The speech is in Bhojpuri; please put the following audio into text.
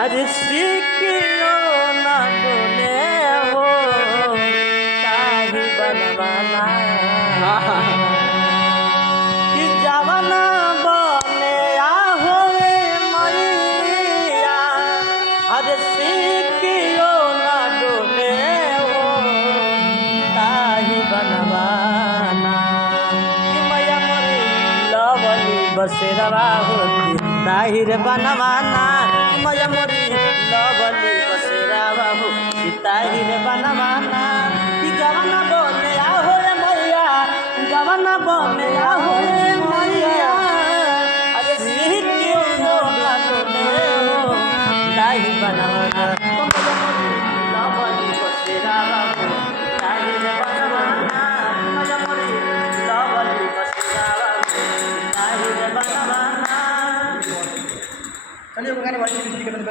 हर सिक्कियो न डोले हो ताही बनवाना कि जवाना बने आहो मैया हर सिक्कियो न डोले हो ताही बनवाना कि मैया मोरी लवली बसेरवा होती ताहिर बनवाना मैया मोरी लवली बसेरवा होती ताहिर बनवाना कि गवना बने आहो मैया गवना बने आहो मैया अरे सिक्कियो न डोले हो ताही बनवाना मैया मोरी लवली बसेरवा होती ताहिर बनवाना मैया मोरी लवली बसेरवा होती ताहिर बनवाना चलिए वो गाने वाली बिजली करने